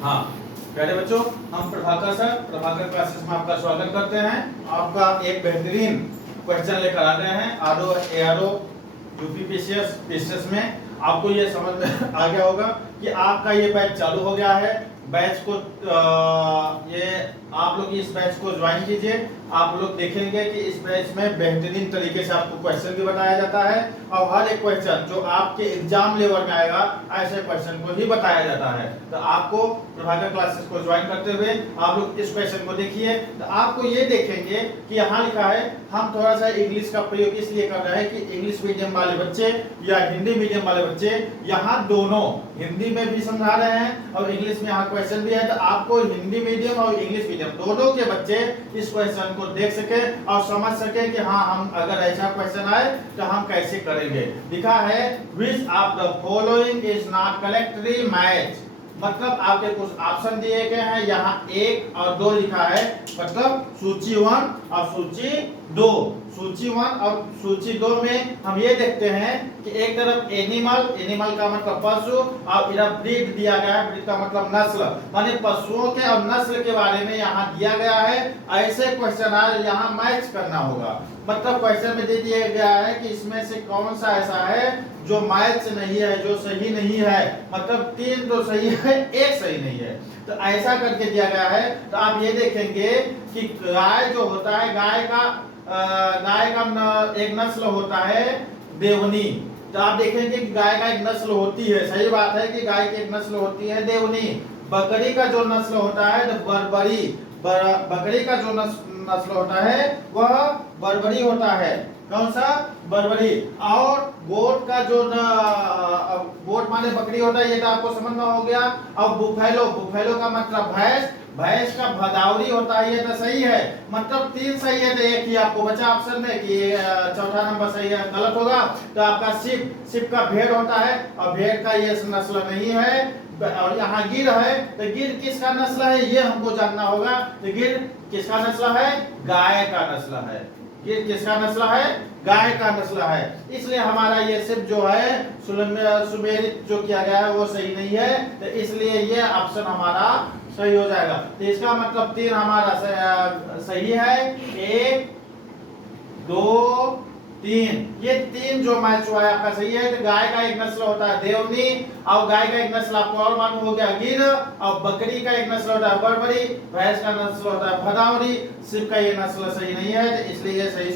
हाँ प्यारे बच्चों, हम प्रभाकर सर प्रभाकर क्लासेस में आपका स्वागत करते हैं। आपका एक बेहतरीन क्वेश्चन लेकर आ गए हैं आरओ एआरओ यूपीपीसीएस पीसीएस में। आपको ये समझ में आ गया होगा कि आपका ये बैच चालू हो गया है। बैच को ये आप लोग इस बैच को ज्वाइन कीजिए। आप लोग देखेंगे कि इस बैच में बेहतरीन तरीके से आपको क्वेश्चन भी बताया जाता है और हर एक क्वेश्चन जो आपके एग्जाम लेवल में आएगा ऐसे क्वेश्चन को ही बताया जाता है। तो आपको प्रभाकर क्लासेस को ज्वाइन करते हुए आप लोग इस क्वेश्चन को देखिए। तो आपको ये देखेंगे कि यहाँ लिखा है, हम थोड़ा सा इंग्लिश का प्रयोग इसलिए कर रहे हैं कि इंग्लिश मीडियम वाले बच्चे या हिंदी मीडियम वाले बच्चे यहाँ दोनों हिंदी में भी समझा रहे हैं और इंग्लिश में यहाँ क्वेश्चन भी है। तो आपको हिंदी मीडियम और इंग्लिश मीडियम दोनों के बच्चे इस क्वेश्चन को देख सके और समझ सके कि हाँ, हम अगर ऐसा क्वेश्चन आए तो हम कैसे करेंगे। लिखा है which of the following is not correctly match, मतलब आपके कुछ ऑप्शन दिए गए हैं, यहाँ 1 और 2 लिखा है, मतलब सूची 1 और सूची 2। सूची 1 और सूची 2 में हम ये देखते हैं कि एक तरफ एनिमल का मतलब पशु और इधर ब्रीड दिया गया है, ब्रीड का मतलब नस्ल, माने पशुओं के और नस्ल के बारे में यहाँ दिया गया है। ऐसे क्वेश्चन आज यहाँ मैच करना होगा, मतलब क्वेश्चन में दे दिया गया है कि इसमें से कौन सा ऐसा है जो मैच नहीं है, जो सही नहीं है, मतलब 3 तो सही है, 1 सही नहीं है। तो ऐसा करके दिया गया है। तो आप ये देखेंगे कि गाय जो होता है, गाय का एक नस्ल होता है देवनी। तो आप देखेंगे कि गाय का एक नस्ल होती है, सही बात है कि गाय की एक नस्ल होती है देवनी। बकरी का जो नस्ल होता है तो बर्बरी, बकरी का जो नस्ल होता है वह बर्बरी होता है। कौन सा? बर्बरी। और गोट का जो गोट माने बकरी होता है, ये तो आपको समझ में हो गया। और बुफेलो का मतलब भैंस, भैंस का भदावरी होता है, ये तो सही है, मतलब 3 सही है। तो एक ही आपको बचा ऑप्शन में कि चौथा नंबर सही है, गलत होगा। तो आपका शिप का भेड़ होता है और भेड़ का ये नस्ल नहीं है। और यहाँ गिर है, तो गिर किसका नस्ल है ये हमको जानना होगा। तो गिर किसका नस्ल है? गाय का नस्ल है। गिर किसका नस्ल है? गाय का नस्ल है। इसलिए हमारा ये सिर्फ जो है सुमेरित जो किया गया है वो सही नहीं है, तो इसलिए ये ऑप्शन हमारा सही हो जाएगा। तो इसका मतलब 3 हमारा सही है, 1 2 3, ये 3 जो मैच हुआ है आपका सही है। तो गाय का एक नस्ल होता है देवनी, और गाय का एक नस्ल आपको और मालूम हो गया गिर, और बकरी का एक नस्ल होता है बर्बरी, भैंस का नस्ल होता है भदावरी, शिव का ये नस्ल सही नहीं है, तो इसलिए ये सही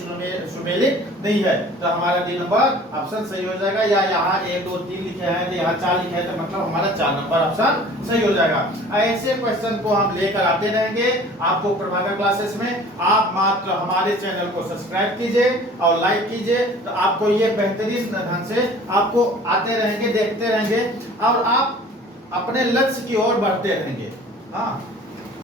सुमेलित नहीं है। तो हमारा 3 नंबर ऑप्शन सही हो जाएगा। या यहाँ 1 2 3 लिखे हैं, तो यहाँ 4 लिखे हैं, तो मतलब हमारा 4 नंबर ऑप्शन सही हो जाएगा। ऐसे क्वेश्चन को हम लेकर आते रहेंगे आपको प्रभाकर क्लासेस में। आप मात्र हमारे चैनल को सब्सक्राइब कीजिए और लाइक कीजिए, तो आपको ये बेहतरीन ढंग से आपको आते रहेंगे, देखते रहेंगे और आप अपने लक्ष्य की ओर बढ़ते रहेंगे। हाँ।